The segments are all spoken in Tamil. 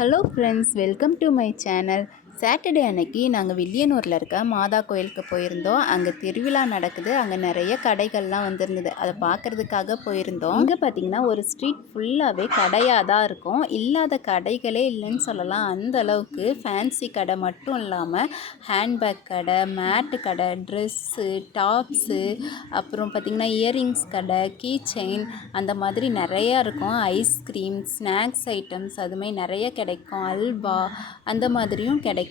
Hello friends, welcome to my channel. Saturday அன்னைக்கு நாங்கள் வில்லியனூரில் இருக்க மாதா கோயிலுக்கு போயிருந்தோம். அங்கே திருவிழா நடக்குது. அங்கே நிறைய கடைகள்லாம் வந்திருந்தது. அதை பார்க்குறதுக்காக போயிருந்தோம். இங்கே பார்த்திங்கன்னா ஒரு ஸ்ட்ரீட் ஃபுல்லாகவே கடையாக தான் இருக்கும். இல்லாத கடைகளே இல்லைன்னு சொல்லலாம். அந்த அளவுக்கு ஃபேன்சி கடை மட்டும் இல்லாமல் ஹேண்ட்பேக் கடை, மேட்டு கடை, ட்ரெஸ்ஸு, டாப்ஸு, அப்புறம் பார்த்திங்கன்னா இயரிங்ஸ் கடை, கீ செயின், அந்த மாதிரி நிறையா இருக்கும். ஐஸ்கிரீம், ஸ்நாக்ஸ் ஐட்டம்ஸ் அதுமாதிரி நிறைய கிடைக்கும். அல்வா அந்த மாதிரியும் கிடைக்கும்.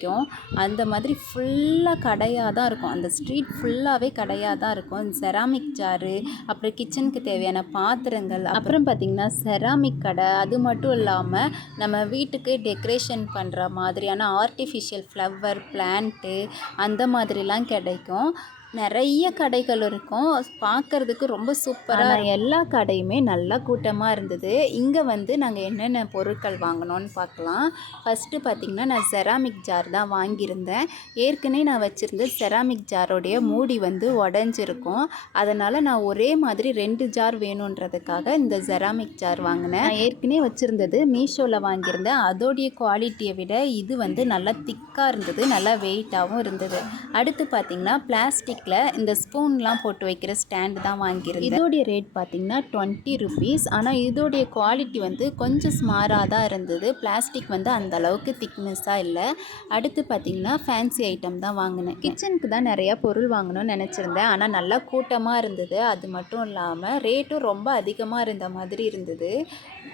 அந்த மாதிரி ஃபுல்லாக கடையாக தான் இருக்கும். அந்த ஸ்ட்ரீட் ஃபுல்லாகவே கடையாக தான் இருக்கும். செராமிக் ஜாரு, அப்புறம் கிச்சனுக்கு தேவையான பாத்திரங்கள், அப்புறம் பார்த்திங்கன்னா செராமிக் கடை. அது மட்டும் இல்லாமல் நம்ம வீட்டுக்கு டெக்கரேஷன் பண்ணுற மாதிரியான ஆர்டிஃபிஷியல் ஃப்ளவர், பிளான்ட்டு அந்த மாதிரிலாம் கிடைக்கும். நிறைய கடைகள் இருக்கும். பார்க்குறதுக்கு ரொம்ப சூப்பராக. எல்லா கடையுமே நல்லா கூட்டமாக இருந்தது. இங்கே வந்து நாங்கள் என்னென்ன பொருட்கள் வாங்கினோன்னு பார்க்கலாம். ஃபஸ்ட்டு பார்த்திங்கன்னா நான் செராமிக் ஜார் தான் வாங்கியிருந்தேன். ஏற்கனவே நான் வச்சுருந்த செராமிக் ஜாரோடைய மூடி வந்து உடஞ்சிருக்கும். அதனால் நான் ஒரே மாதிரி 2 ஜார் வேணுன்றதுக்காக இந்த செராமிக் ஜார் வாங்கினேன். நான் ஏற்கனவே வச்சுருந்தது மீஷோவில் வாங்கியிருந்தேன். அதோடைய குவாலிட்டியை விட இது வந்து நல்லா திக்காக இருந்தது, நல்லா வெயிட்டாகவும் இருந்தது. அடுத்து பார்த்திங்கன்னா பிளாஸ்டிக் இந்த ஸ்பூன்லாம் போட்டு வைக்கிற ஸ்டாண்டு தான் வாங்கியிருந்தேன். இதோடைய ரேட் பார்த்திங்கன்னா 20 ருபீஸ். ஆனால் இதோடைய குவாலிட்டி வந்து கொஞ்சம் ஸ்மாராக தான் இருந்தது. பிளாஸ்டிக் வந்து அந்த அளவுக்கு திக்னஸாக இல்லை. அடுத்து பார்த்திங்கன்னா ஃபேன்சி ஐட்டம் தான் வாங்கினேன். கிச்சனுக்கு தான் நிறையா பொருள் வாங்கணும்னு நினச்சிருந்தேன். ஆனால் நல்லா கூட்டமாக இருந்தது. அது மட்டும் இல்லாமல் ரேட்டும் ரொம்ப அதிகமாக இருந்த மாதிரி இருந்தது.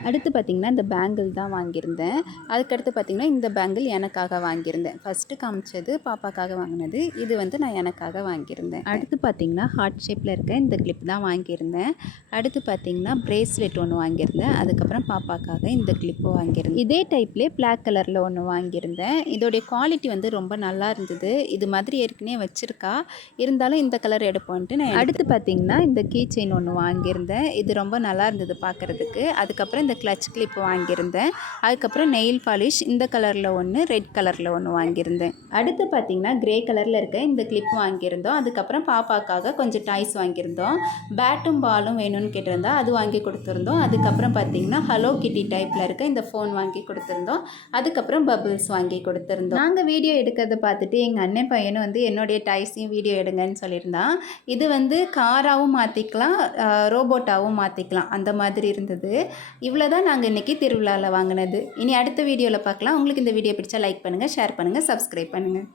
அடுத்து பார்த்திங்கன்னா இந்த பேங்கிள் தான் வாங்கியிருந்தேன். அதுக்கடுத்து பார்த்திங்கன்னா இந்த பேங்கிள் எனக்காக வாங்கியிருந்தேன். ஃபஸ்ட்டு காமிச்சது பாப்பாக்காக வாங்கினது. இது வந்து நான் எனக்காக வாங்கியிருந்தேன். அடுத்து பார்த்திங்கன்னா ஹார்ட் ஷேப்பில் இருக்க இந்த கிளிப் தான் வாங்கியிருந்தேன். அடுத்து பார்த்திங்கன்னா பிரேஸ்லெட் ஒன்று வாங்கியிருந்தேன். அதுக்கப்புறம் பாப்பாக்காக இந்த கிளிப்பு வாங்கியிருந்தேன். இதே டைப்லேயே பிளாக் கலரில் ஒன்று வாங்கியிருந்தேன். இதோடைய குவாலிட்டி வந்து ரொம்ப நல்லா இருந்தது. இது மாதிரி ஏற்கனவே வச்சுருக்கா, இருந்தாலும் இந்த கலர் எடுப்போன்ட்டு நான். அடுத்து பார்த்திங்கன்னா இந்த கீ செயின் ஒன்று வாங்கியிருந்தேன். இது ரொம்ப நல்லா இருந்தது பார்க்குறதுக்கு. அதுக்கப்புறம் இந்த கிளச் கிளிப் வாங்கியிருந்தேன். அதுக்கப்புறம் நெயில் பாலிஷ் இந்த கலரில் ஒன்று, ரெட் கலரில் ஒன்று வாங்கியிருந்தேன். அடுத்து பார்த்திங்கன்னா கிரே கலரில் இருக்க இந்த கிளிப் வாங்கியிருந்தோம். அதுக்கப்புறம் பாப்பாக்காக கொஞ்சம் டாய்ஸ் வாங்கியிருந்தோம். பேட்டும் பாலும் வேணும்னு கேட்டிருந்தா அது வாங்கி கொடுத்துருந்தோம். அதுக்கப்புறம் பார்த்திங்கன்னா ஹலோ கிட்டி டைப்பில் இருக்க இந்த ஃபோன் வாங்கி கொடுத்துருந்தோம். அதுக்கப்புறம் பபிள்ஸ் வாங்கி கொடுத்துருந்தோம். நாங்கள் வீடியோ எடுக்கிறத பார்த்துட்டு எங்கள் அண்ணன் பையனும் வந்து என்னுடைய டாய்ஸையும் வீடியோ எடுங்கன்னு சொல்லியிருந்தான். இது வந்து காராகவும் மாற்றிக்கலாம், ரோபோட்டாகவும் மாற்றிக்கலாம், அந்த மாதிரி இருந்தது. இவ்வளோ தான் நாங்கள் இன்றைக்கி திருவிழாவில் வாங்கினது. இனி அடுத்த வீடியோவில் பார்க்கலாம். உங்களுக்கு இந்த வீடியோ பிடிச்சா லைக் பண்ணுங்கள், ஷேர் பண்ணுங்கள், சப்ஸ்கிரைப் பண்ணுங்கள்.